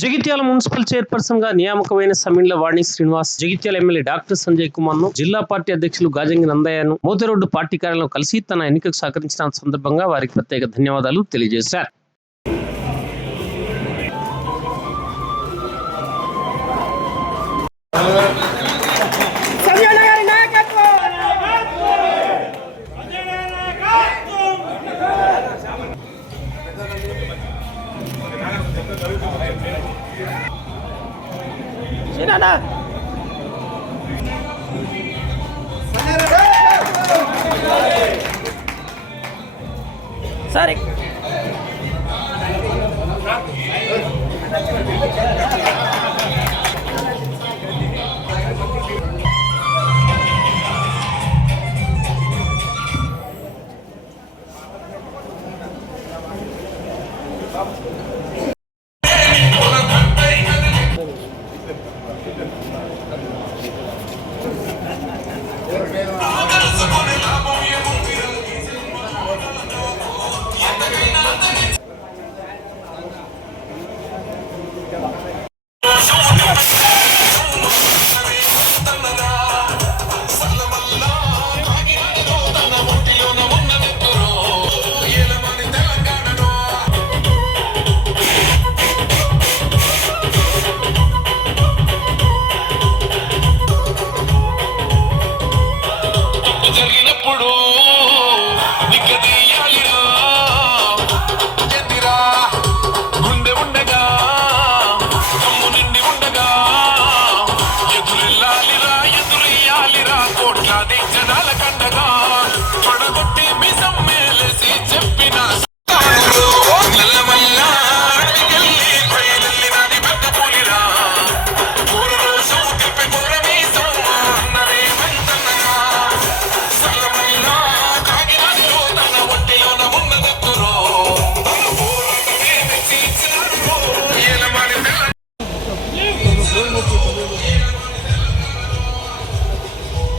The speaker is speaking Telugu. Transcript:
జగిత్యాల మున్సిపల్ చైర్పర్సన్ గా నియామకమైన సమిండ్ల వాణి శ్రీనివాస్, జగిత్యాల ఎమ్మెల్యే డాక్టర్ సంజయ్ కుమార్ ను, జిల్లా పార్టీ అధ్యక్షులు గాజంగి నందయ్యను మోతేరోడ్డు పార్టీ కార్యాలయంలో కలిసి తన ఎన్నికకు సహకరించిన సందర్భంగా వారికి ప్రత్యేక ధన్యవాదాలు తెలియజేశారు. సరే